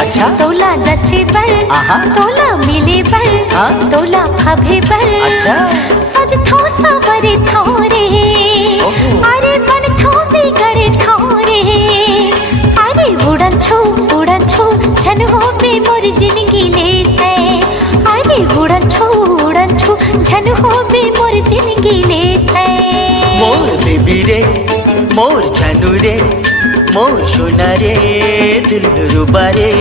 अच्छा तोला जचे बर तोला मिले बर तोला फभे बर अच्छा सज थो सवरे थो रे अरे मन थो बिगड़े थो रे अरे उड़न छो छन हो बे मोर जिंदगी लेते अरे उड़न छो छन हो बे मोर जिंदगी लेते मोर बेबी रे मोर जानू रे मोर सोना रे दिल रुबा रे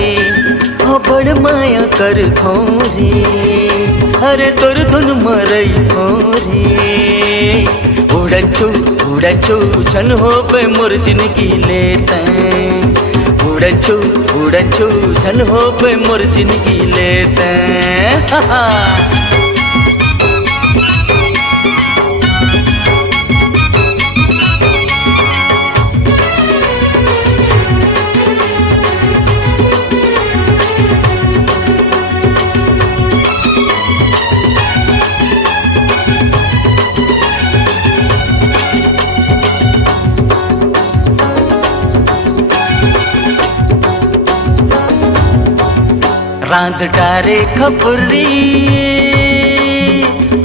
बड़ माया कर थो रे अरे तोर धुन मरई थो रे उड़न छू छन हो बे मोर जिंदगी लेते उड़न छू छन हो बे मोर जिंदगी लेते रांद डारे खपुरी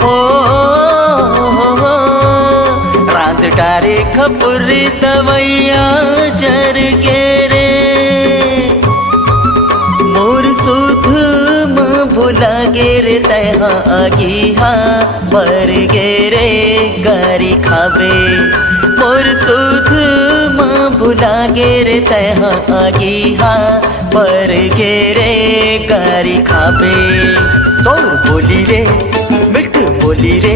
हो रांद डारे खपुरी दवैया जर गेरे मोर सुध माँ भुला गेरे तहा आगी हाँ पर गेरे गारी खाबे मोर सुध माँ भुला गेरे तहा आगी हाँ पर गेरे गारी खाबे तोर बोली रे मिठ बोली रे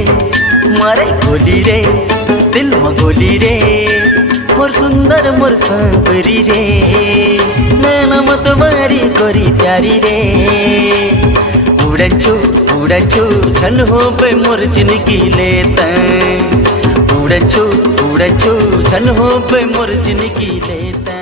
मारे बोली रे दिल में गोली रे मोर सुंदर मोर सांवरी रे नैना मतवारी कोरी प्यारी रे उड़न छू छन हो बे मोर जिंदगी लेते उड़न छू छन हो बे मोर जिंदगी लेते।